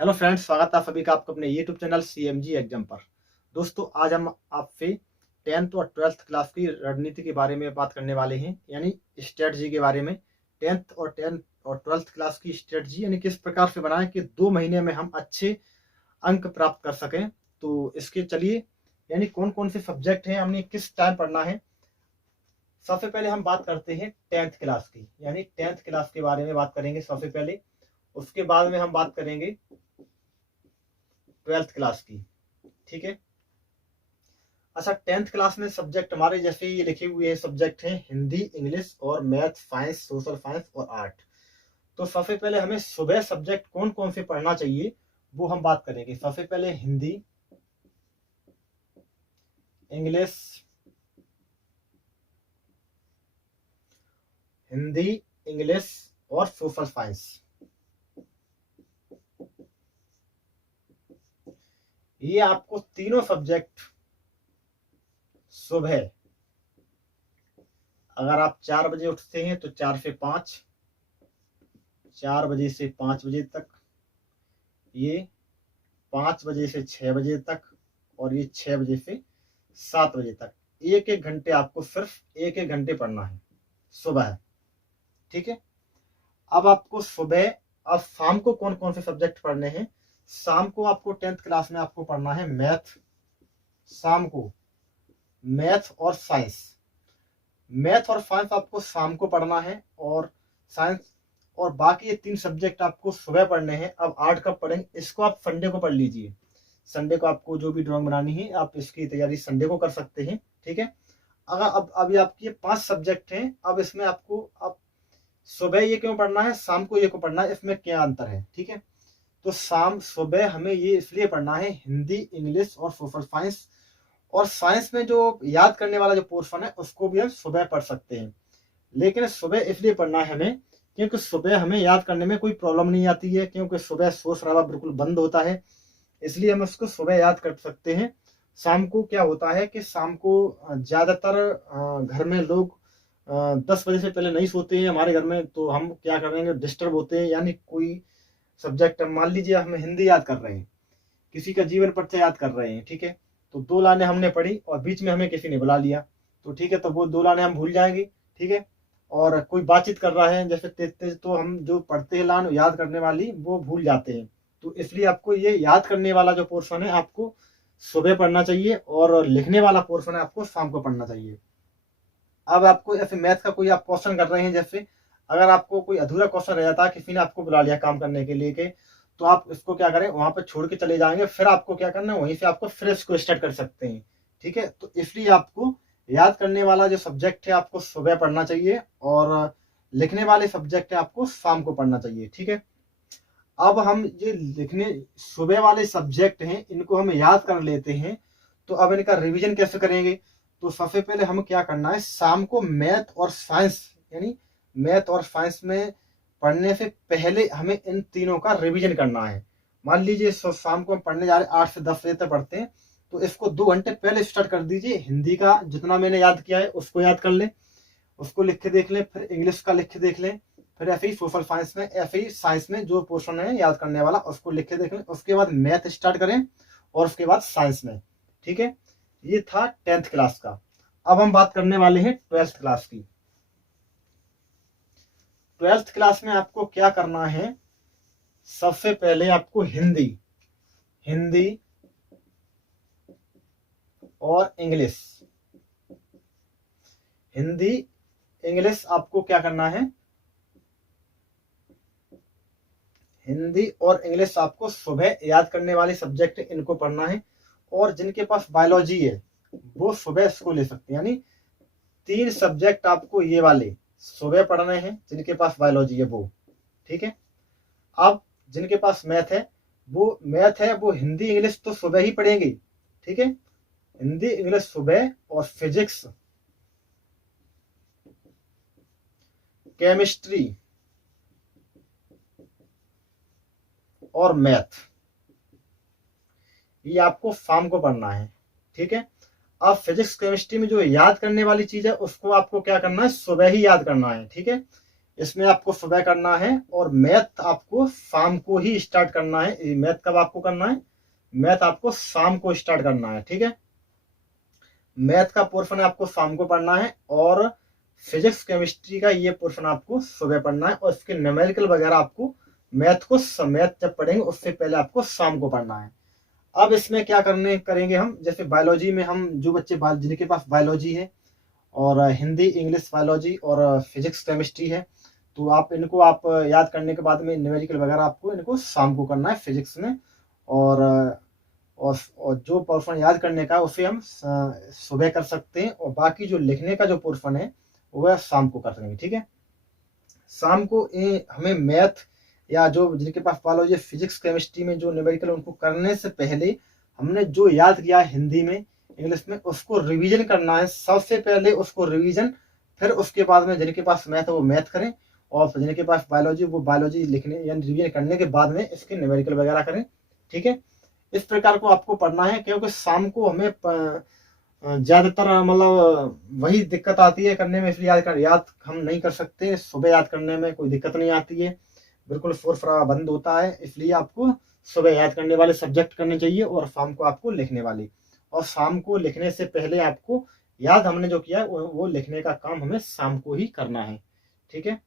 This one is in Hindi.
हेलो फ्रेंड्स, स्वागत है आप सभी का आपको अपने यूट्यूब चैनल CMG एग्जाम पर। दोस्तों, आज हम आपसे 10th और 12th क्लास की रणनीति के बारे में बात करने वाले हैं, यानी स्ट्रेटजी के बारे में। 10th और 12th क्लास की स्ट्रेटजी यानी किस प्रकार से बनाएं कि 2 महीने में हम अच्छे अंक प्राप्त कर सकें। तो इसके चलिए, यानी कौन कौन से सब्जेक्ट हैं, हमने किस टाइम पढ़ना है। सबसे पहले हम बात करते हैं 10th क्लास की, यानी 10th क्लास के बारे में बात करेंगे सबसे पहले। उसके बाद में हम बात करेंगे 12th क्लास की। ठीक है। अच्छा, 10th क्लास में सब्जेक्ट हमारे जैसे ये लिखे हुए हैं, सब्जेक्ट हैं हिंदी, इंग्लिश और मैथ, साइंस, सोशल साइंस और आर्ट। तो सबसे पहले हमें सुबह सब्जेक्ट कौन कौन से पढ़ना चाहिए वो हम बात करेंगे। सबसे पहले हिंदी, इंग्लिश, हिंदी, इंग्लिश और सोशल साइंस। ये आपको तीनों सब्जेक्ट सुबह, अगर आप 4 बजे उठते हैं तो 4 से 5, 4 बजे से 5 बजे तक, ये 5 बजे से 6 बजे तक, और ये 6 बजे से 7 बजे तक, एक एक घंटे आपको सिर्फ एक एक घंटे पढ़ना है सुबह। ठीक है। अब आपको सुबह, अब शाम को कौन कौन से सब्जेक्ट पढ़ने हैं। शाम को आपको 10th क्लास में आपको पढ़ना है मैथ। शाम को मैथ और साइंस, मैथ और साइंस आपको शाम को पढ़ना है, और साइंस और बाकी ये 3 सब्जेक्ट आपको सुबह पढ़ने हैं। अब आर्ट कब पढ़ेंगे, इसको आप संडे को पढ़ लीजिए। संडे को आपको जो भी ड्राइंग बनानी है आप इसकी तैयारी संडे को कर सकते हैं। ठीक है। अगर अब अभी आपकी 5 सब्जेक्ट हैं, अब इसमें आपको अब सुबह ये क्यों पढ़ना है, शाम को ये क्यों पढ़ना है, इसमें क्या अंतर है। ठीक है। तो शाम सुबह हमें ये इसलिए पढ़ना है हिंदी, इंग्लिश और सोशल साइंस। और साइंस में जो याद करने वाला जो पोर्शन है उसको भी हम सुबह पढ़ सकते हैं, लेकिन सुबह इसलिए पढ़ना है हमें क्योंकि सुबह हमें याद करने में कोई प्रॉब्लम नहीं आती है, क्योंकि सुबह शोर शराबा बिल्कुल बंद होता है, इसलिए हम उसको सुबह याद कर सकते हैं। शाम को क्या होता है कि शाम को ज़्यादातर घर में लोग 10 बजे से पहले नहीं सोते हैं हमारे घर में, तो हम क्या करेंगे, डिस्टर्ब होते हैं। यानी कोई सब्जेक्ट, मान लीजिए हम हिंदी याद कर रहे हैं, किसी का जीवन परिचय याद कर रहे हैं। ठीक है। तो 2 लाइनें हमने पढ़ी और बीच में हमें किसी ने बुला लिया, तो ठीक है, तो वो 2 लाइनें हम भूल जाएंगे। ठीक है। और कोई बातचीत कर रहा है जैसे तेज तेज, तो हम जो पढ़ते हैं लाइन याद करने वाली वो भूल जाते हैं। तो इसलिए आपको ये याद करने वाला जो पोर्शन है आपको सुबह पढ़ना चाहिए, और लिखने वाला पोर्शन है आपको शाम को पढ़ना चाहिए। अब आपको ऐसे मैथ का कोई आप क्वेश्चन कर रहे हैं, जैसे अगर आपको कोई अधूरा क्वेश्चन रह जाता है, किसी ने आपको बुला लिया काम करने के लिए के, तो आप इसको क्या करें, वहां पर छोड़ के चले जाएंगे, फिर आपको क्या करना है, वहीं से आपको फिर इसको स्टार्ट कर सकते हैं। ठीक है। तो इसलिए आपको याद करने वाला जो सब्जेक्ट है आपको सुबह पढ़ना चाहिए, और लिखने वाले सब्जेक्ट है आपको शाम को पढ़ना चाहिए। ठीक है। अब हम ये लिखने सुबह वाले सब्जेक्ट हैं, इनको हम याद कर लेते हैं, तो अब इनका रिवीजन कैसे करेंगे। तो सबसे पहले हमें क्या करना है, शाम को मैथ और साइंस, यानी मैथ और साइंस में पढ़ने से पहले हमें इन तीनों का रिवीजन करना है। मान लीजिए शाम को हम पढ़ने जा रहे हैं, 8 से 10 बजे तक पढ़ते हैं, तो इसको 2 घंटे पहले स्टार्ट कर दीजिए। हिंदी का जितना मैंने याद किया है उसको याद कर लें, उसको लिख के देख लें, फिर इंग्लिश का लिख के देख लें, फिर ऐसे ही सोशल साइंस में, ऐसे ही साइंस में जो पोर्शन है याद करने वाला उसको लिख के देख लें। उसके बाद मैथ स्टार्ट करें, और उसके बाद साइंस में। ठीक है। ये था 10th क्लास का। अब हम बात करने वाले हैं 12th क्लास की। 12th क्लास में आपको क्या करना है, सबसे पहले आपको हिंदी, हिंदी और इंग्लिश, हिंदी इंग्लिश आपको क्या करना है, हिंदी और इंग्लिश आपको सुबह याद करने वाले सब्जेक्ट इनको पढ़ना है। और जिनके पास बायोलॉजी है वो सुबह इसको ले सकते हैं, यानी 3 सब्जेक्ट आपको ये वाले सुबह पढ़ने हैं जिनके पास बायोलॉजी है वो। ठीक है। अब जिनके पास मैथ है वो हिंदी इंग्लिश तो सुबह ही पढ़ेंगे। ठीक है। हिंदी इंग्लिश सुबह, और फिजिक्स, केमिस्ट्री और मैथ ये आपको शाम को पढ़ना है। ठीक है। अब फिजिक्स केमिस्ट्री में जो याद करने वाली चीज है उसको आपको क्या करना है, सुबह ही याद करना है। ठीक है। इसमें आपको सुबह करना है और मैथ आपको शाम को ही स्टार्ट करना है। मैथ कब आपको करना है? मैथ आपको शाम को स्टार्ट करना है, ठीक है। मैथ का पोर्शन आपको शाम को पढ़ना है और फिजिक्स केमिस्ट्री का ये पोर्शन आपको सुबह पढ़ना है और इसके न्यूमेरिकल वगैरह आपको मैथ जब पढ़ेंगे उससे पहले आपको शाम को पढ़ना है। अब इसमें क्या करेंगे हम, जैसे बायोलॉजी में हम जो बच्चे जिनके पास बायोलॉजी है और हिंदी इंग्लिश बायोलॉजी और फिजिक्स केमिस्ट्री है, तो आप याद करने के बाद में न्यूमेरिकल वगैरह आपको इनको शाम को करना है फिजिक्स में, और जो पोर्शन याद करने का उसे हम सुबह कर सकते हैं और बाकी जो लिखने का जो पोर्शन है वह शाम को कर सकेंगे, ठीक है। शाम को हमें मैथ या जो जिनके पास बायोलॉजी फिजिक्स केमिस्ट्री में जो न्यूमेरिकल उनको करने से पहले हमने जो याद किया हिंदी में इंग्लिश में उसको रिवीजन करना है। सबसे पहले उसको रिवीजन, फिर उसके बाद में जिनके पास मैथ है वो मैथ करें और जिनके पास बायोलॉजी वो बायोलॉजी लिखने या रिवीजन करने के बाद में इसके न्यूमेरिकल वगैरह करें, ठीक है। इस प्रकार को आपको पढ़ना है, क्योंकि शाम को हमें ज्यादातर मतलब वही दिक्कत आती है करने में, इसलिए याद हम नहीं कर सकते। सुबह याद करने में कोई दिक्कत नहीं आती है, बिल्कुल शोर शराबा बंद होता है, इसलिए आपको सुबह याद करने वाले सब्जेक्ट करने चाहिए और शाम को आपको लिखने वाले। और शाम को लिखने से पहले आपको याद हमने जो किया है वो लिखने का काम हमें शाम को ही करना है, ठीक है।